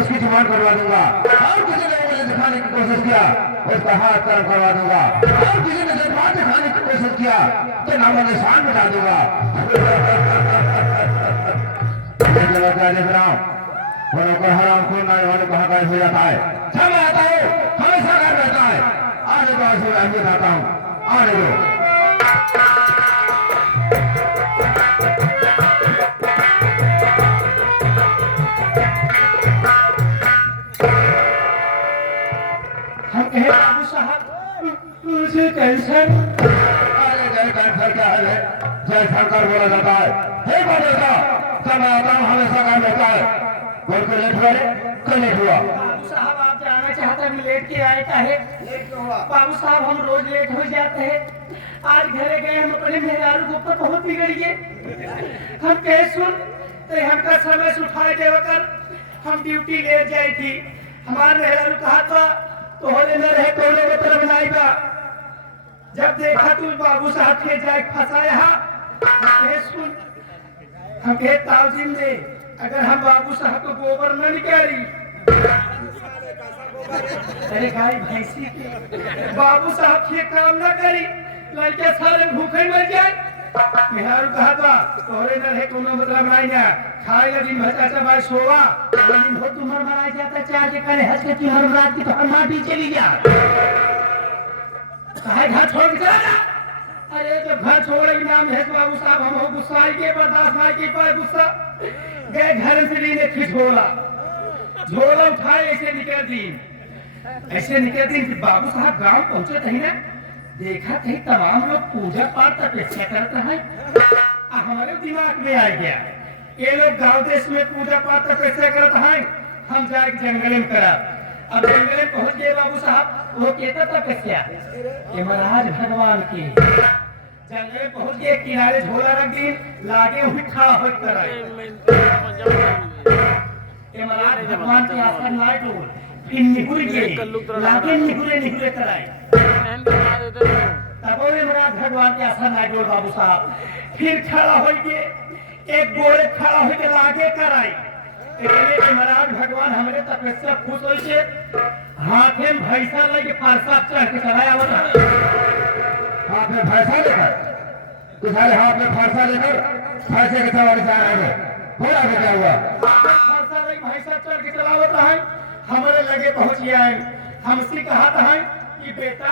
उसकी जुबान करवा दूंगा। और किसी ने मुझे दिखाने की कोशिश किया उसका हाथ कर्म करवा दूंगा। और किसी ने जज्बात दिखाने की कोशिश किया तो नाम निशान बता दूंगा। हराम खून वाले कहा गायब हो जाता है। जब मैं आता हूँ हमेशा गायब रहता है। आने को ऐसे मैं बताता हूँ आने दो। बाबू साहब मुझे कैंसर। अरे जय कैंसर क्या है जय शंकर बोला जाता है। हे बेटा जब मैं आता हूँ हमेशा गायब रहता है। बोल के लेट हुआ कल लेट हुआ। बाबू साहब आप जाना चाहता है लेट के आए का है। लेट क्यों हुआ? बाबू साहब हम रोज लेट हो जाते हैं। आज घरे गए हम अपने मेहरारू के ऊपर बहुत बिगड़िए। हम कहे सुन तो हमका समय से उठाए देकर हम ड्यूटी ले जाई थी। हमारे मेहरारू कहा था तो होले न रहे कोने में तरफ बनाएगा। जब देखा तू बाबू साहब के जाए फंसाया सुन हम कहे ताउजीन दे अगर हम बाबू साहब को गोबर न निकाली अरे गाय भैंसी की बाबू साहब ये काम न करी लड़के सारे भूखे मर जाए। मेहरारू कहा था तोरे न रहे कोनो मतलब बनाएगा खाए लगी चाचा भाई सोवा लेकिन हो तुम्हार बनाया जाता चार के करे हंस के तुम्हार रात की तो हम माटी चली जा काहे घर छोड़ के चला जा। अरे तो घर छोड़े के नाम है बाबू साहब हम हो गुस्सा के बर्दाश्त ना की पर गुस्सा गए घर से लेने फिर झोला उठाए ऐसे निकल दी कि बाबू साहब गांव पहुंचे थे ना देखा थे तमाम लोग पूजा पाठ तपस्या करते हैं। हमारे दिमाग में आ गया ये लोग गांव देश में पूजा पाठ तपस्या करते हैं हम जाके जंगल में करा। अब जंगल में पहुंच गए बाबू साहब वो कहता तपस्या ये महाराज भगवान की जंगल में पहुंच गए किनारे झोला रख दी लागे हुई खड़ा हो महाराज भगवान के आसन लाए तो फिर निहुर गए लागे निहुरे कराए तब महाराज भगवान के आसन लाए डोल बाबू साहब फिर खड़ा हो गए एक गोड़े खड़ा होकर लागे कराई महाराज भगवान हमारे तपस्या खुश हो से हाथ में भैंसा लेके फरसा चढ़ के चलाया हाथ में भैंसा लेकर तुम्हारे हाथ में फरसा लेकर फरसे के सवारी से आए हो आगे क्या हुआ? फरसा लेके भैंसा चढ़ के चलावत रहे हमारे लगे पहुंच गया है। हमसे कहा था कि बेटा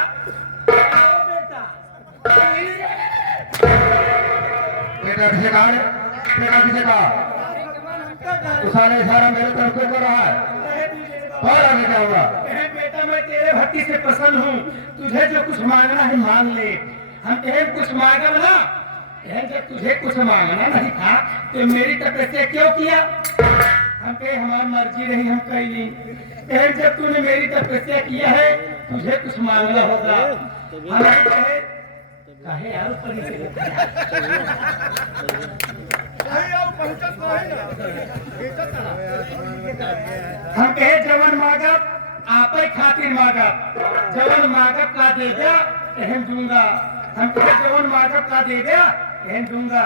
बेटा किसे कहा बेटा किसे कहा? इशारा मेरे तरफ क्यों कर रहा है? और आगे क्या हुआ? बेटा मैं तेरे भक्ति से पसंद हूँ तुझे जो कुछ मांगना है मांग ले। हम कुछ मांगा ना जब तुझे कुछ मांगना नहीं था तो मेरी तपस्या क्यों किया? हम कहे हमारी मर्जी रही हम कही जब तूने मेरी तपस्या किया है तुझे कुछ मांगना होगा। हम कहे यार हम कहे जवन मागब आप खातिर मागब जवन मागब का दे दिया एहन दूंगा। हम कहे जवन मागब का दे दिया एहन दूंगा।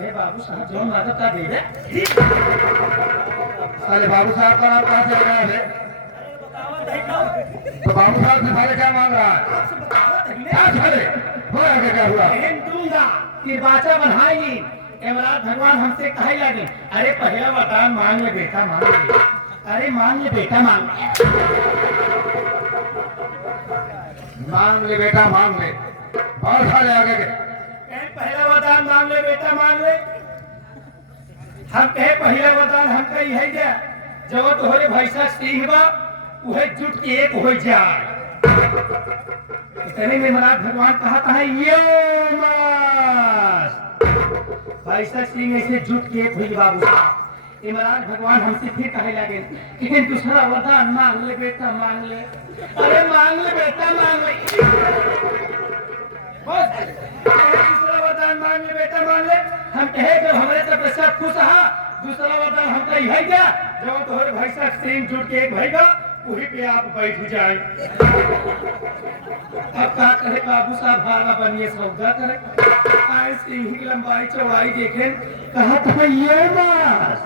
बाबू साहब जवन मागब का दे दिया। अरे बाबू साहब का नाम कहाँ से लगा है? तो बाबू साहब से सारे क्या मांग रहा है? क्या सारे हो आगे क्या हुआ? एहन दूंगा निर्वाचा बनाएगी। एवराज भगवान हमसे कहे लगे अरे पहला वरदान मांग ले बेटा मांग ले। अरे मांग ले बेटा मांग ले बेटा मांग ले और सारे आगे के पहला वरदान मांग ले बेटा मांग ले। हम कहे पहला वरदान हम कही है क्या जब तोहरे भैंसा सिंह बा उहे जुट के एक हो जाए। इतने में महाराज भगवान कहा है ये भैंसा सिंह ऐसे जुट के एक हुई बाबू साहब। महाराज भगवान हमसे फिर कहे लगे लेकिन दूसरा वरदान मांग ले बेटा मांग ले। अरे मांग ले बेटा बेटा मांग ले बस दूसरा वरदान मांग ले बेटा मांग ले हम कहे जब हमारे तरफ सब खुश हा दूसरा वरदान हम कही है क्या जब तोहरे भाई साहब सिंह जुट के एक भाईगा वही पे आप बैठ जाए अब का करे बाबू साहब भागा बनिए सौदा करे आए सिंह की लंबाई चौड़ाई देखें कहा था ये बस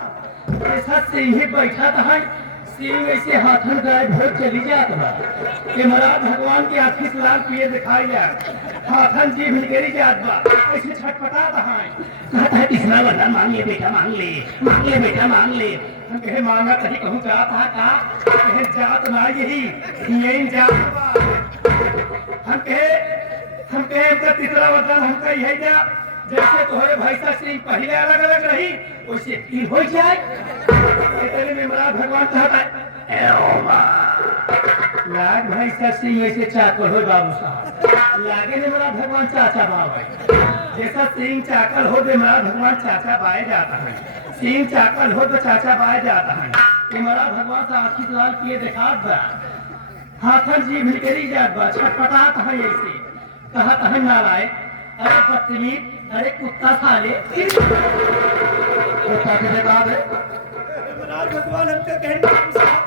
ऐसा सिंह ही बैठा था सिंह ऐसे हाथन गाय भोर चली जात बा ये महाराज भगवान की आंखी से लाल पिए दिखाई जा हाथन जी भिलकेरी जात बा ऐसे छटपटा था कहा था तीसरा वरदान मांग ले बेटा मांग ले बेटा मांग ले हम कहे मांगा कहीं कहूँ जात हा का कहे जात ना यही जात बा हम कहे इनका तीसरा वरदान हमका यही जा जैसे तोहरे भाई साहब सिंह पहले अलग अलग रही वैसे तीन हो जाए तेरे में महाराज भगवान कहता है लाग भाई साहब सिंह ऐसे चाकर हो बाबू साहब लागे ने महाराज भगवान चाचा बाबा जैसा सिंह चाकर हो दे महाराज भगवान चाचा बाए जाता है सिंह चाकर हो तो चाचा बाए जाता है ये महाराज भगवान से आंखी लाल किए दिखात बा हाथन जी भिलकेरी जात बा छटपटात है ऐसे कहत है नारायण अरे बदतमीज अरे कुत्ता साले कुत्ता किसे कहा दे महाराज भगवान हमको कहने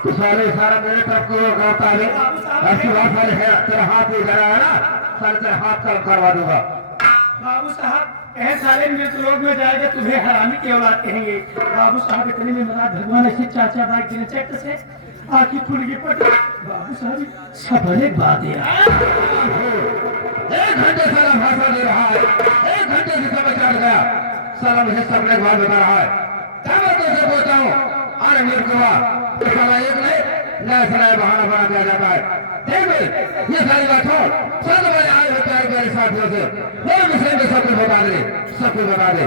तो सारे सारा मेरे तरफ को करता है ऐसी बात वाले है तेरा हाथ ही जरा है ना सारे तेरा हाथ कल करवा दूंगा बाबू साहब कहे साले में तो लोग में जाएगा तुम्हें हरामी की औलाद कहेंगे बाबू साहब इतने में महाराज भगवान ऐसे चाचा भाई के चेक से आखिर खुल गई पट बाबू साहब सबले बात एक घंटे सारा भाषा दे रहा है एक घंटे से समझ चढ़ गया सारा मुझे सबने बात बता रहा है क्या मैं तुझसे बोलता हूँ अरे मेरे को तो साला एक नहीं नया सलाह बहाना बना दिया जाता है देख भाई ये सारी बात हो सब बड़े आए होते हैं मेरे साथियों से वो विषय में सब कुछ बता दे सब कुछ बता दे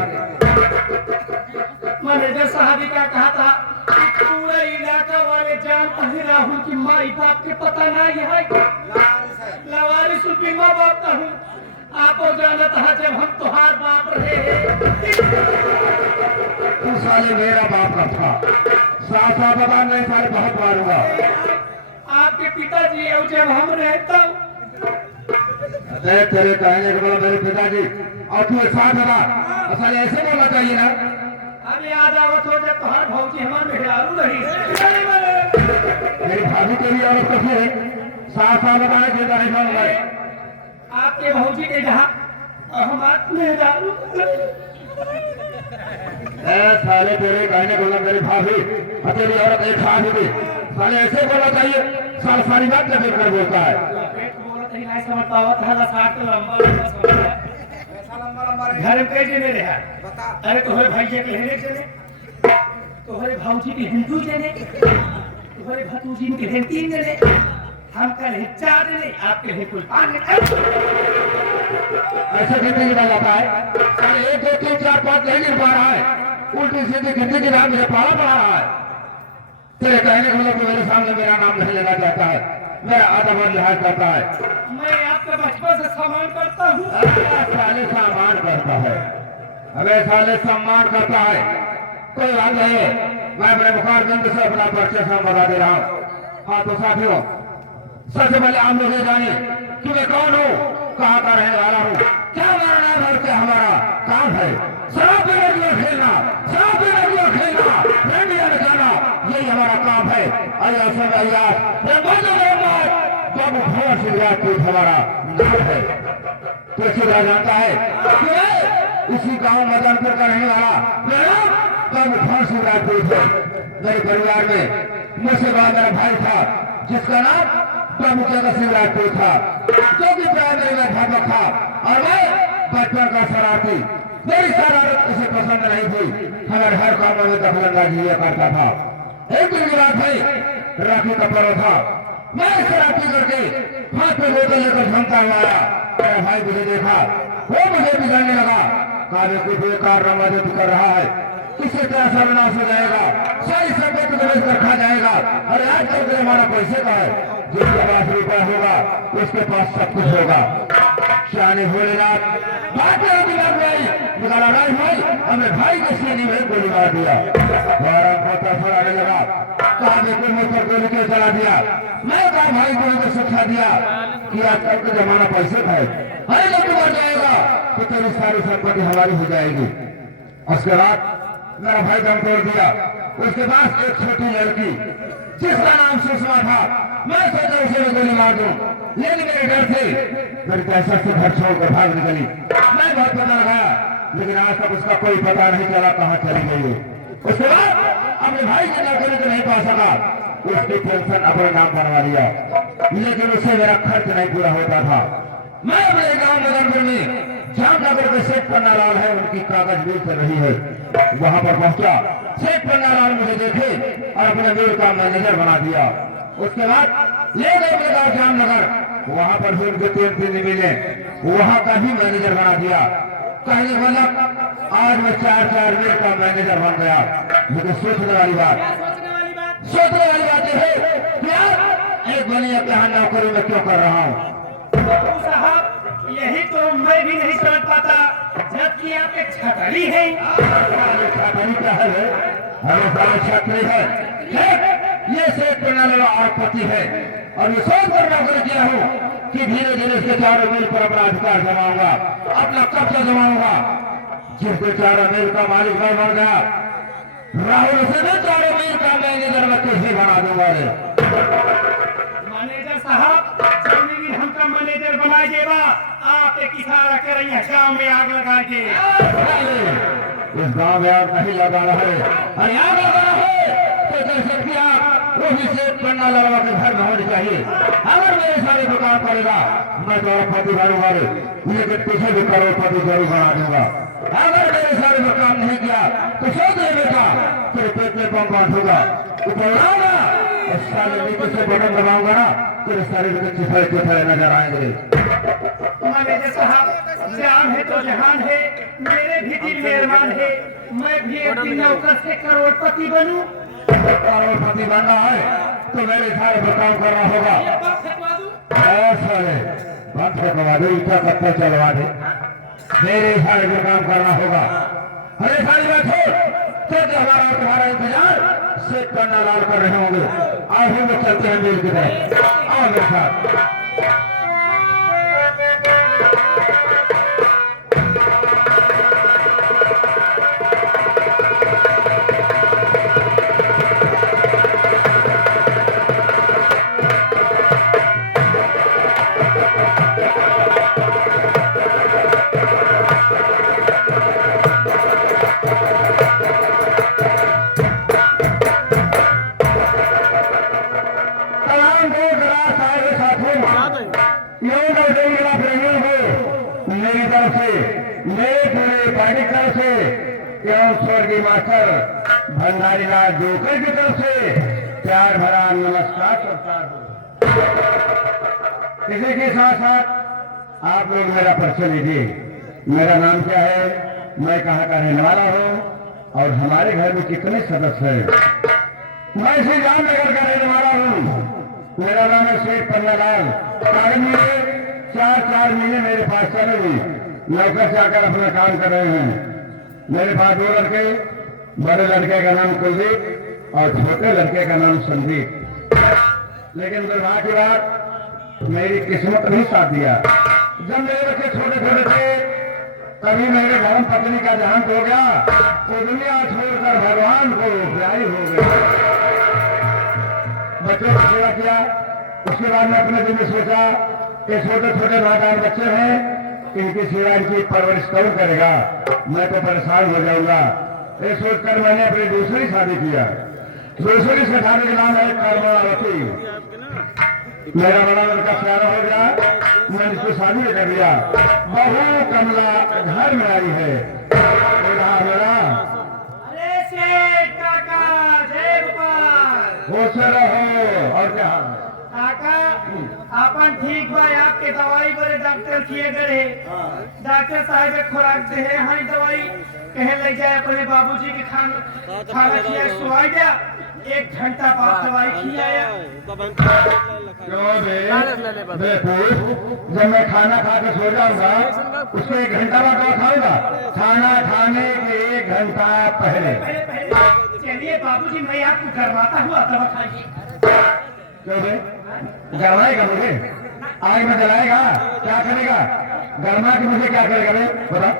मैनेजर साहब क्या कहा था कि पूरा इलाका वाले जानते हैं राहुल की माँ बाप के पता नहीं है लवारी सुल्फी माँ बाप का हूँ आपको जाना था जब हम तुहार बाप रहे तू साले मेरा बाप का था साथ साथ बता नहीं साले बहुत मारूंगा आपके पिताजी और जब हम रहता तेरे कहने के बाद मेरे पिताजी और तू साथ बता असल ऐसे बोलना चाहिए ना अरे आज आवत हो जब तुहार भौजी हमारे मेहरारू रही मेरी भाभी के लिए औरत कैसे है साथ साथ बताने के लिए नहीं आपके भौजी ने कहा हमारे मेहरारू साले तेरे कहने को लगा मेरी भाभी और तेरी औरत एक साथ ही थी साले ऐसे बोलना चाहिए साल सारी बात लगे कर बोलता है नहीं समझ पावा था साठ लंबा घर में कई जने रहा अरे तुम्हारे भाई के कहने चले तुम्हारे भौजी के हिंदू जने तुम्हारे भतूजी के हैं 3 जने हम कल 4 जने आपके हैं कुल 5 ऐसा गिनती की बात आता है साले 1 2 3 4 5 नहीं गिन पा रहा है उल्टी सीधी गिनती की रात मुझे पढ़ा पड़ा रहा है तेरे कहने को मतलब मेरे सामने मेरा नाम नहीं लेना चाहता है मेरा आदम लिहाज करता है मैं आपका बचपन से सम्मान करता हूँ साले सम्मान करता है हमें साले सम्मान करता है कोई बात नहीं है मैं अपने मुखार गंध से अपना परिचय से बता दे रहा हूँ हाँ तो साथियों सबसे पहले आप लोग ये जानिए कि मैं कौन हूँ कहाँ का रहने वाला हूँ क्या मेरा नाम है क्या हमारा काम है शराब पीने की खेलना शराब पीने की खेलना रंडिया लगाना यही हमारा काम है अय्या सब अय्या बाबू भवन सिंह राजपूत हमारा नाम है तो अच्छी तरह जानता है इसी गांव मदनपुर का रहने वाला मेरा बाबू भवन सिंह राजपूत है मेरे परिवार में मुझसे बड़ा मेरा भाई था जिसका नाम बाबू चंद्र सिंह राजपूत था जो कि प्राइमरी में अध्यापक था और मैं बचपन का शरारती मेरी शरारत उसे पसंद नहीं थी हमारे हर काम में दखलंदाजी करता था एक दिन की बात है राखी का पर्व था मैं शराब पी करके हाथ पे बोतल लेकर झमता हुआ आया मेरा भाई मुझे देखा वो मुझे बिगड़ने लगा कार्य कुछ बेकार रंगाजत कर रहा है किसी तरह सर्वनाश हो जाएगा सारी संपत्ति को बेच कर खा जाएगा अरे आज तक हमारा पैसे का है जिसके पास रुपया होगा उसके पास सब कुछ होगा। शानी भोलेनाथ बात लग गई, लड़ाई भाई हमें भाई के सीने में गोली मार दिया। फड़ाने लगा, कहा देखो मुझ पर गोली क्यों चला दिया। मैं कहा भाई गोली को सिखा दिया कि आजकल का जमाना पैसे का है, अरे जब तू मर जाएगा तो तेरी सारी संपत्ति हमारी हो जाएगी। उसके बाद मेरा भाई दम तोड़ दिया। उसके पास एक छोटी लड़की जिसका नाम सुषमा था, मैं सोचा उसे भी गोली मार दूं, लेकिन मेरे डर से मेरी कैसा से घर छोड़कर भाग निकली। मैं बहुत पता लगाया लेकिन आज तक उसका कोई पता नहीं चला कहाँ चली गई है। उसके बाद अपने भाई की नौकरी को नहीं पा सका, उसकी पेंशन अपने नाम बनवा लिया, लेकिन उससे मेरा खर्च नहीं पूरा होता था। मैं अपने गांव मदनपुर में जामनगर के सेठ पन्नालाल है, उनकी कागज मिल चल रही है, वहां पर पहुंचा। सेठ पन्नालाल मुझे देखे और अपने मिल का मैनेजर बना दिया। उसके बाद ले गए अपने गाँव जामनगर, वहां पर भी उनके 3 दिन मिले, वहां का ही मैनेजर बना दिया। कहने वाला आज मैं 4 मिल का मैनेजर बन गया। लेकिन सोचने वाली बात है क्या एक बनिया के यहाँ नौकरी में क्यों कर रहा हूँ। साहब यही तो मैं भी नहीं समझ पाता, जबकि आप एक छतरी हैं। छतरी क्या है, हमें सारे छतरी है। ये सेठ पन्नालाल आरपति है और ये सोच कर नौकरी किया हूँ कि धीरे धीरे इसके 4 मील पर अपना अधिकार जमाऊंगा, अपना कब्जा जमाऊंगा। जिसके 4 मील का मालिक मैं बन गया, राहुल से मैं 4 मील का मैनेजर मैं तुझे बना दूंगा। मैनेजर साहब जमीन हमका मैनेजर बना देगा, आप एक इशारा करेंगे गाँव में आग लगा के। इस गाँव में आग नहीं लगा रहे, अरे आग लगा रहे तो जैसे कि आप वो भी सेठ पन्नालाल के घर में होनी चाहिए। अगर मेरे सारे दुकान करेगा मैं करोड़पति बनूंगा, लेकिन तुझे भी करोड़पति जरूर बना दूंगा। अगर मेरे सारे में काम नहीं किया तो सोच ले बेटा, तेरे पेट में बम बांधूंगा, ऊपर उड़ाऊंगा, सारे नीचे से बटन दबाऊंगा ना, तेरे शरीर के चिथड़े चिथड़े नजर आएंगे। मैनेजर साहब जान है तो जहान है, मेरे भी दिल में अरमान है, मैं भी एक दिन नौकर से करोड़पति बनूं। करोड़पति बनना है तो मेरे सारे काम करना होगा। ऐसा है बंद करवा दे, ईटा कट्टा चलवा दे, मेरे सारे जो काम करना होगा। अरे सारी बात हो तो हमारा तुम्हारा इंतजार सेठ पन्नालाल कर रहे होंगे। आज हम लोग चलते हैं मिल की तरफ, आओ मेरे साथ। मेरी तरफ से, मेरे पूरे पार्टी तरफ से एवं स्वर्गीय मास्टर भंडारी लाल जोकर की तरफ से प्यार भरा नमस्कार करता हूँ। इसी के साथ साथ आप लोग मेरा परिचय लीजिए। मेरा नाम क्या है, मैं कहाँ का रहने वाला हूँ और हमारे घर में कितने सदस्य हैं। मैं श्री जामनगर का रहने वाला हूँ। मेरा नाम है सेठ पन्नालाल। 4 महीने मेरे पास चलेगी, नौकर जाकर अपना काम कर रहे हैं। मेरे पास 2 लड़के, बड़े लड़के का नाम कुलदीप और छोटे लड़के का नाम संदीप। लेकिन दुर्भाग्य की बात मेरी किस्मत नहीं साथ दिया। जब मेरे बच्चे छोटे छोटे थे तभी मेरे धर्म पत्नी का देहांत हो गया तो दुनिया छोड़कर भगवान को प्यारी हो गई। बच्चों की सेवा किया, उसके बाद मैं अपने दिल में सोचा कि छोटे छोटे नादान बच्चे हैं, इनकी सेवा इनकी परवरिश कौन करेगा, मैं तो परेशान हो जाऊंगा। ये सोचकर मैंने अपनी दूसरी शादी किया। दूसरी से शादी का नाम है कर्मावती। मेरा बड़ा लड़का प्यारा हो गया, मैंने इसको शादी कर दिया। बहू कमला घर में आई है। मेरा अरे सेठ काका जय गोपाल। खुश रहो। और क्या काका अपन ठीक बा, आपके दवाई बड़े डॉक्टर किए गए। डॉक्टर साहब के खुराक दे हैं दवाई, कहे ले जाए अपने बाबूजी के खाना खिया सुहाई दिया। 1 घंटा बाद दवाई खिलाया। क्यों बे? देखो, जब मैं खाना खा के सो जाऊंगा उसके 1 घंटा बाद दवा खाऊंगा। खाना खाने के 1 घंटा पहले। चलिए बाबूजी, मैं आपको गरमाता हुआ दवा खाइए। क्यों बे? गरमाएगा मुझे? आग में जलाएगा? क्या करेगा? गरमा के मुझे क्या करेगा बे? बता।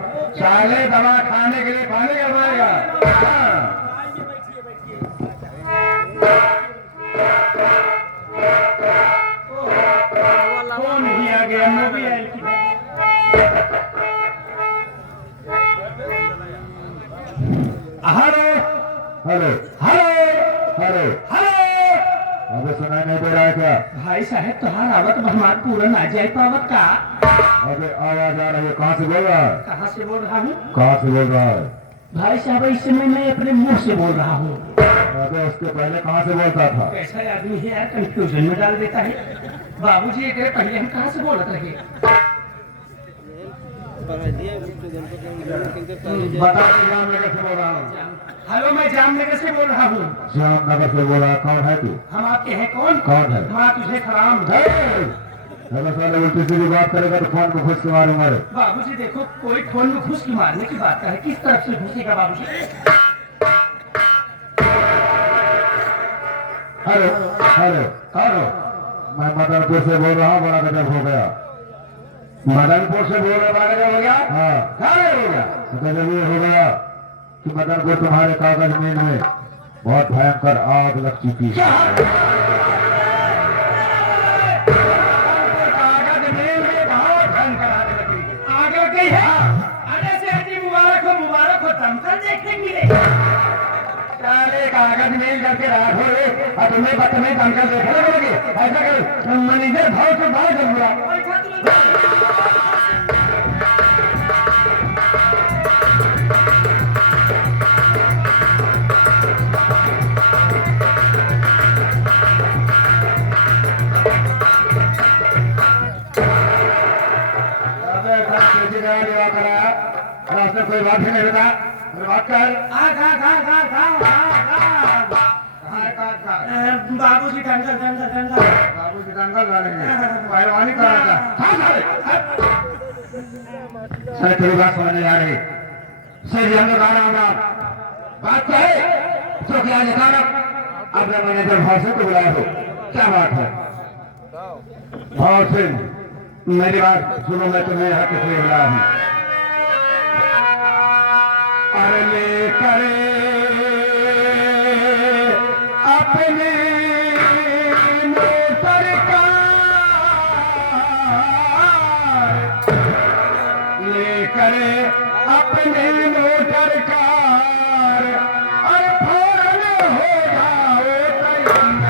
साले दवा खाने के लिए पानी गरमाएगा। हाँ। कौन भी आ गया? मोबाइल की hello hello hello hello. Hello. अबे सुनाई नहीं दे रहा है क्या? भाई साहब, तुहार आवत मेहमान पूरा ना जाए पावत का? अबे आवाज आ रही है, कहाँ से बोल रहा है? कहाँ से बोल रहा हूँ? कहाँ से बोल रहा है? भाई साहब, इस समय मैं अपने मुंह से बोल रहा हूँ। अबे उसके पहले कहाँ से बोलता था? कैसा आदमी है यार, कंफ्यूजन में डाल देता है। बाबूजी, एक पहले हम कहाँ से बोलत रहे? बता दे, जामनगर से बोल रहा हूँ। हेलो, मैं जामनगर से बोल रहा हूँ। जामनगर से बोल रहा है? कौन है तू? हम आपके हैं कौन? कौन है? माँ तुझे खराम। अगर साले उल्टी सीधी बात करेगा तो फोन को घुस के मारूंगा रे। बाबूजी देखो, कोई फोन में घुस के मारने की बात है, किस तरफ से घुसेगा बाबूजी? Hello hello hello. मैं मदनपुर से बोल रहा हूँ, बड़ा गजब हो गया। मदनपुर से बोल रहा, बड़ा गजब हो गया? हाँ। क्या गजब हो गया? गजब ये हो गया कि मदनपुर तुम्हारे कागज मिल में बहुत भयंकर आग लग चुकी है। कागज मिल में बहुत भयंकर आग लगी है। आग लग गई है? अरे सेठ जी, मुबारक हो, दमकल देखने मिले। साले कागज मिल करके राखो रे, और तुम्हें बदतमीज दमकल देखने लगोगे? ऐसा करो, मैनेजर भाव से बाहर करूंगा। रास्ते कोई बात ही नहीं होता। बात कर। बाबूजी, दंगल। बाबूजी दंगल डालेंगे, पहलवानी कराता। सर तेरी बात समझने जा रही। सर हम लोग आ रहा बात क्या है? तो क्या अचानक अब मैंने जब भाव से तो बुलाया हो, क्या बात है? भाव सिंह, मेरी बात सुनो, मैं तुम्हें यहाँ किस लिए बुलाया हूँ? अरे ले करे अपने मोटर कार, ले करे अपने मोटर कार, और फौरन हो जाओ तैयार।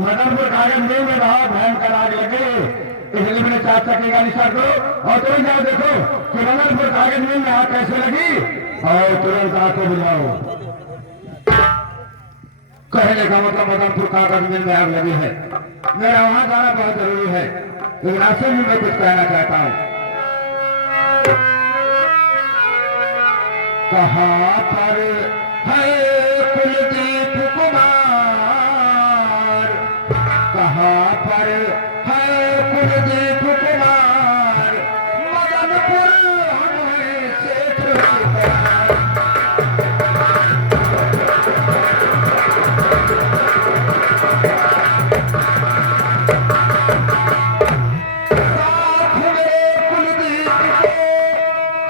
मदनपुर कागज मिल में बहुत भयंकर आग लगे, इसलिए मैंने 4 चक्के का निशान करो और तुरंत जाओ देखो कि मदनपुर कागज मिल में आग कैसे लगी, और तुरंत आग को बुझाओ। कहने का मतलब मदनपुर कागज मिल में आग लगी है, मेरा वहां जाना बहुत जरूरी है, लेकिन आपसे भी मैं कुछ कहना चाहता हूँ। कहाँ पर है कुलदीप कुमार, कहाँ पर है कुलदीप कुमार, मदनपुर हमें सेठ साथ में कुलदीप को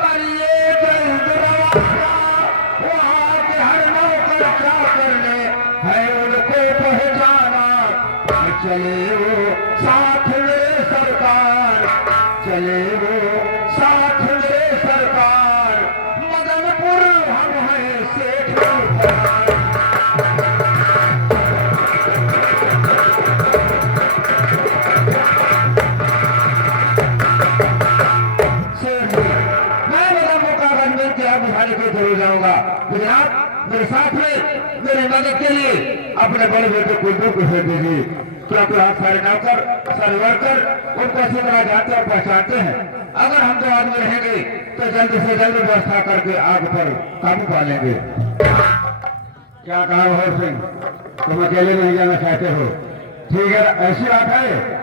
करिए जल्द रवाना, वहाँ के हर नौकर क्या कर ले जरूर जाऊंगा। गुजरात मेरे साथ में मेरी मदद के लिए अपने बड़े बेटे कुंदू को भेज दीजिए, क्योंकि हम सारे नौकर सारे वर्कर उनको अच्छी तरह जानते और पहचानते हैं। अगर हम 2 आदमी रहेंगे तो जल्द से जल्द व्यवस्था करके आग पर काबू पा लेंगे। क्या कहा भोर सिंह, तुम अकेले नहीं जाना चाहते हो? ठीक है, ऐसी बात है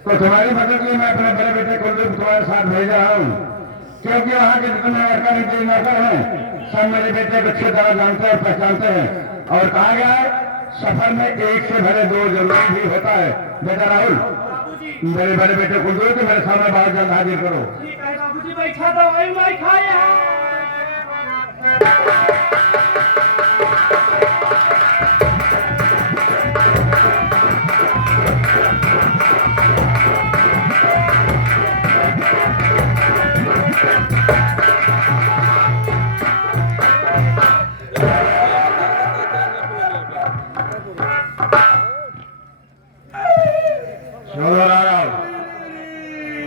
तो तुम्हारी मदद के लिए मैं अपने बड़े बेटे कुलदीप तुम्हारे साथ भेज रहा हूँ, क्योंकि वहाँ के जितने वर्कर नौकर हैं सब मेरे बेटे को अच्छी तरह जानते और पहचानते हैं। और कहा गया है सफर में 1 से भले 2 जरूरी भी होता है। बेटा राहुल, मेरे बड़े बेटे कुलदीप को मेरे सामने बहुत जल्द हाजिर करो। ठीक है बाबूजी, बैठा दो वही खाया।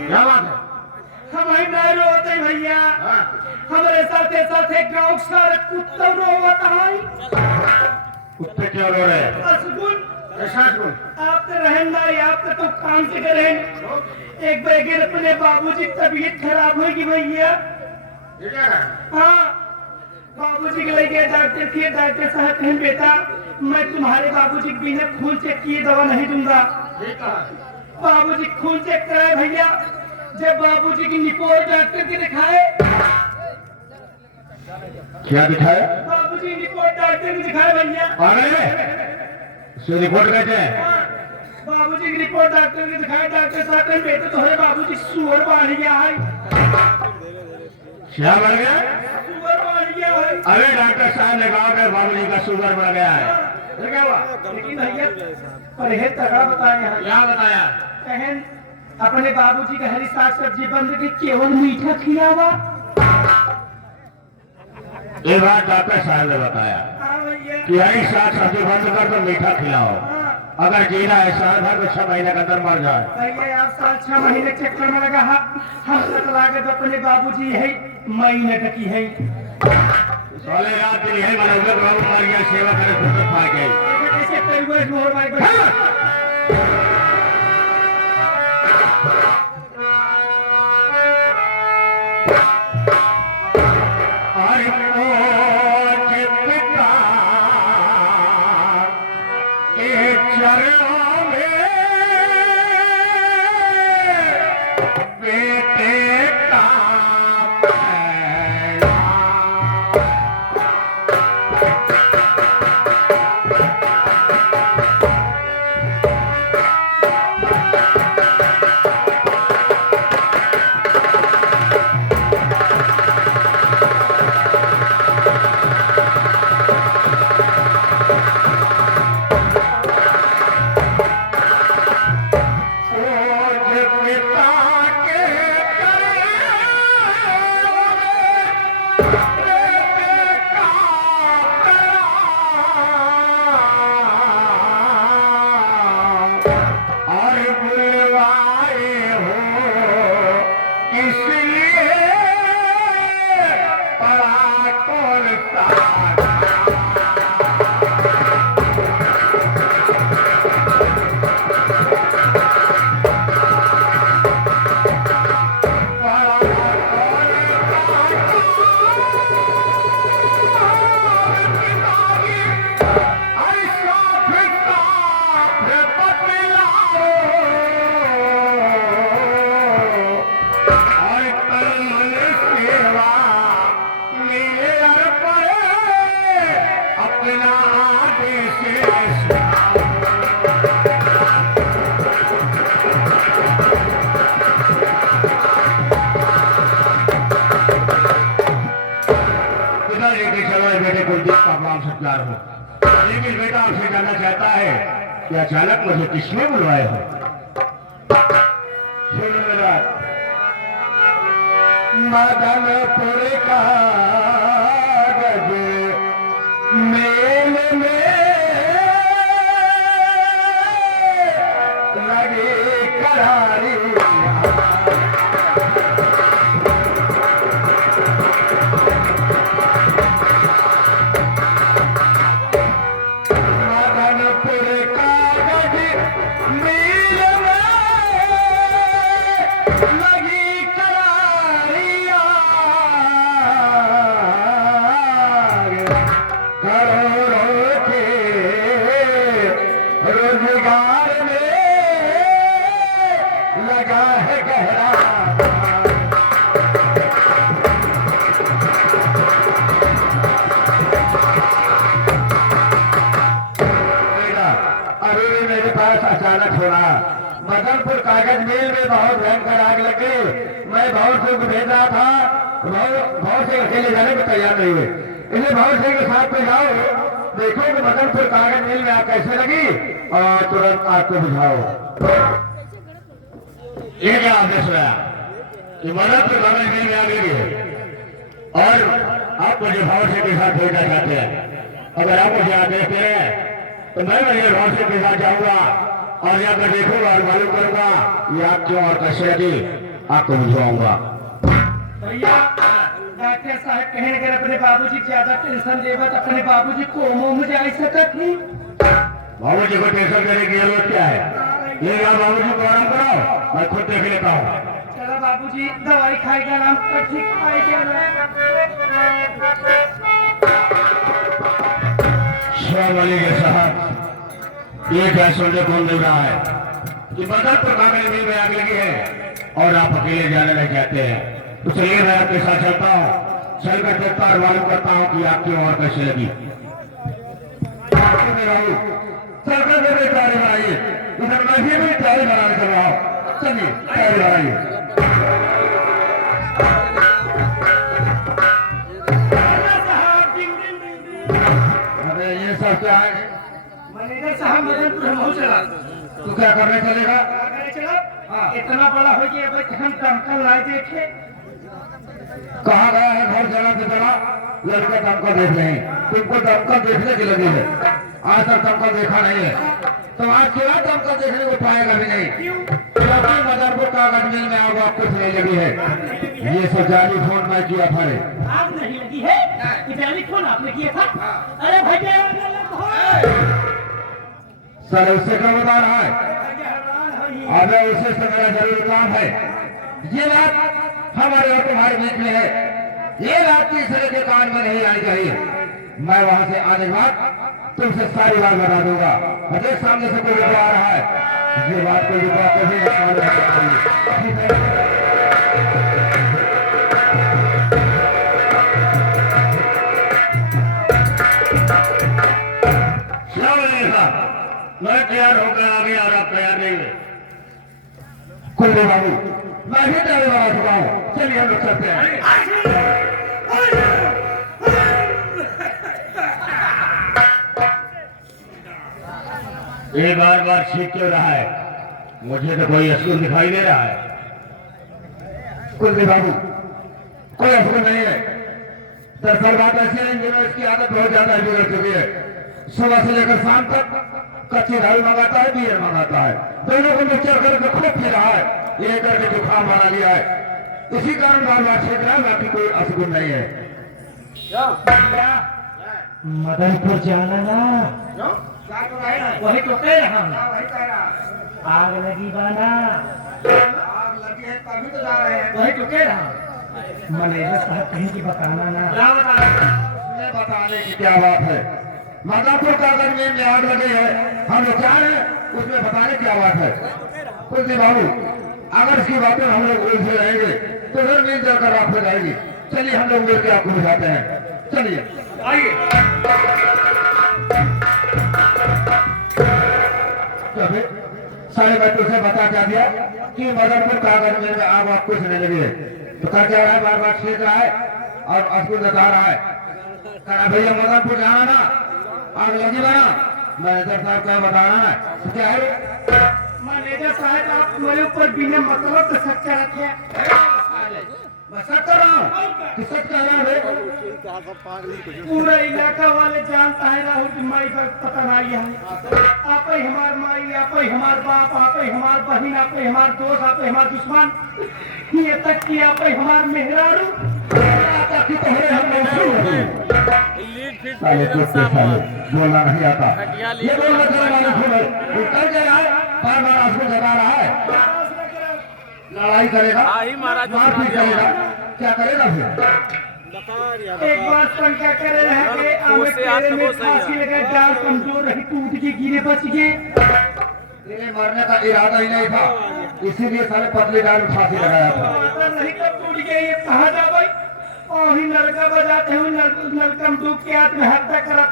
क्या बात है? हम ही नहीं रोते भैया, हमारे साथे साथे गांव सारे कुत्ते रोता है। कुत्ते क्यों रो रहे हैं? असगुन ऐसा क्यों? आप तो रहना है, आप तो काम से करें। एक बैगे अपने बाबूजी की तबीयत खराब होगी भैया। हाँ, बाबूजी के लिए डॉक्टर किए, डॉक्टर साहब कहें बेटा मैं तुम्हारे बाबूजी के बिना खून चेक किए दवा नहीं दूंगा। बाबूजी खून चेक कराए भैया, जब बाबूजी की रिपोर्ट डॉक्टर के दिखाए। क्या दिखाए? बाबूजी रिपोर्ट डॉक्टर को दिखाए भैया। रिपोर्ट कहते हैं? बाबूजी की रिपोर्ट डॉक्टर को दिखाए, डॉक्टर साहब कहें बेटे तुम्हारे बाबूजी सुअर बढ़ गया है। क्या बढ़ गया? सुअर बढ़ गया है। अरे डॉक्टर साहब ने कहा कि बाबूजी का शुगर बढ़ गया है। क्या हुआ? लेकिन भैया परहेज तगड़ा बताया है। क्या बताया? बहन अपने बाबूजी का हरी साग सब्जी बंद के केवल मीठा खिलावा। ये बात डॉक्टर साहब ने बताया हाँ भैया। कि हरी साग सब्जी बंद कर तो मीठा खिलाओ। अगर जीना है साल भर तो 6 महीने के अंदर मर जाए। भैया आप साल 6 महीने चक्कर में लगा है। हम तक लागत अपने बाबूजी है महीने टकी है। सोले रात दिन है मनोगे बाबू मर गया, सेवा करे तो पा गए। कैसे परिवार मोर भाई लेकिन बेटा आपसे जानना चाहता है कि अचानक मुझे किसने बुलवाया हो? सुनो मेरा मदनपुर का गज मेल में लगी करारी अजमेर में बहुत भयंकर आग लग गई। मैं बहुत से भेज रहा था, बहुत से अकेले जाने को तैयार नहीं हुए, इसलिए बहुत से के साथ में जाओ, देखो कि मदनपुर कागज मिल में आग कैसे लगी और तुरंत आग को बुझाओ। ये क्या आदेश हुआ कि मदनपुर कागज मिल में आग लगी है और आप मुझे भाव से के साथ भेजना चाहते हैं। अगर आप मुझे आदेश दे रहे हैं तो मैं मेरे भाव से के साथ जाऊंगा और जाकर देखूंगा और मालूम करूंगा ये आग क्यों और कैसे लगी, आपको बुझवाऊंगा। भैया डॉक्टर साहब कहने के अपने बाबूजी ज्यादा टेंशन देवत अपने बाबूजी को मुंह जा सकत नहीं। बाबूजी को टेंशन देने की जरूरत क्या है? ये बाबूजी को आराम कराओ, मैं खुद देख लेता हूँ। चलो बाबूजी दवाई खाएगा, आराम कर ठीक खाएगा। साहब ये क्या सुनने को मिल रहा है कि मदनपुर कागज मिल में आग लगी है और आप अकेले जाने नहीं चाहते हैं, तो चलिए मैं आपके साथ चलता हूँ, चलकर देखता और मालूम करता हूँ कि आप क्यों और कैसे लगी। चलकर मेरे तैयारी बनाइए, उधर मैं भी तैयारी बनाने चल रहा हूँ। चलिए तैयारी बनाइए। अरे ये सब क्या है? मैनेजर साहब मदनपुर हम चला, तू क्या करने चलेगा? हाँ। इतना बड़ा हो गया हम दमकल लाए देखे। कहाँ गया है घर चला के चला, लड़का दमकल देख रहे हैं, तुमको दमकल देखने की लगी है, आज तक दमकल देखा नहीं है, तो आज क्या दमकल देखने को पाएगा भी नहीं, क्योंकि मदनपुर कागज मिल में आग कुछ नहीं लगी है। ये सब जाली फोन मैं किया था। आग नहीं लगी है, टेलीफोन आपने किया था? अरे भैया सर उससे क्या बता रहा है? अबे उसे से मेरा जरूर काम है। ये बात हमारे और तुम्हारे बीच में है, ये बात तीसरे के कान में नहीं आनी चाहिए। मैं वहां से आने के बाद तुमसे सारी बात बता दूंगा। अरे सामने से कोई रुकवा रहा है, ये बात कोई रुकवा कभी नहीं है। मैं तैयार होकर आ गया और आप तैयार नहीं हुए। कुल्लू बाबू मैं भी तैयारी बना चुका हूँ, चलिए हम लोग चलते हैं। ये बार बार छींक क्यों रहा है? मुझे तो कोई असुर दिखाई दे रहा है। कुल्लू बाबू कोई असुर नहीं है, दरअसल बात ऐसी है कि इसकी आदत बहुत ज्यादा बिगड़ चुकी है। सुबह से लेकर शाम तक कच्ची दारू मंगाता है, बियर मंगाता है, दोनों को मिक्सचर करके खूब पी रहा है, ये करके जुकाम बना लिया है। इसी कारण बार बार छींक रहा है, बाकी कोई असुर नहीं है। मदनपुर जाना ना, वही तो कह रहा हूँ। आग लगी बाना, आग लगी है तभी तो जा रहे हैं। वही तो कह रहा हूँ। मैनेजर साहब कहीं की बताना ना, बताने की क्या बात है? मदनपुर कागज में आग लगी है, हम लोग जा रहे हैं, उसमें बताने क्या बात है? कुलदीप बाबू अगर इसकी बातें हम लोग उलझे रहेंगे तो फिर मिल जाकर रात हो जाएगी। चलिए हम लोग मिलकर आपको बुझाते हैं, चलिए आइए। सारे बच्चों से बता क्या दिया कि मदनपुर कागज में आग आप कुछ नहीं लगी है, तो कर क्या रहा है? बार बार छींक रहा है और असुर बता रहा है। कहा भैया मदनपुर जाना ना, आग लगी बना। मैनेजर साहब क्या बताना है? तो क्या है मैनेजर साहब आप मेरे ऊपर बिना मतलब तो शक कर रखे हैं। मैं शक कर रहा हूँ कि सच कह रहा है। पूरा इलाका वाले जानता है राहुल की माई का पता नहीं है। आप ही हमार माई, आप ही हमार बाप, आप ही हमार बहन, आप ही हमार दोस्त, आप ही हमार दुश्मन, ये तक कि आप ही हमार मेहरारू। बोलना नहीं आता, ये बोलना कर दे रहा है, बार बार आंसू जमा रहा है। लड़ाई करेगा, मारपीट करेगा, क्या करेगा फिर? एक बार शंका करे रहे कि आमिर तेरे में फांसी लगा, डाल कमजोर रही, टूट के गिरे बच गए। तेरे मरने का इरादा ही नहीं था, इसीलिए सारे पतले डाल में फांसी लगाया था। नहीं तो टूट गए, ये कहाँ जा भाई? और ही नलका बजाते हुए नलका में डूब के आत्महत्या करा।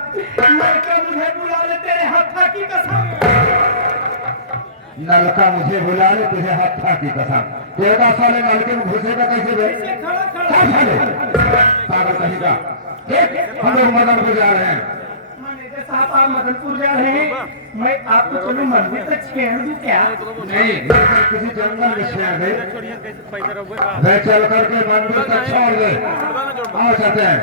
नलका मुझे बुला ले, तेरे हत्या की कसम। नलका मुझे बुला ले, तुझे हत्या की कसम। तेरा साले नलके में घुसेगा कैसे बे? ऐसे खड़ा क्या खड़ा साले? पागल कहीं का। देख, हम लोग मदनपुर जा रहे हैं। मैनेजर साहब आप मदनपुर जा रहे हैं, मैं आपको चलो मंदिर तक छेड़ दूं क्या? नहीं, लेकिन किसी जंगल में छेड़ दे। मैं चल करके मंदिर तक छोड़ दे। आओ चलते हैं।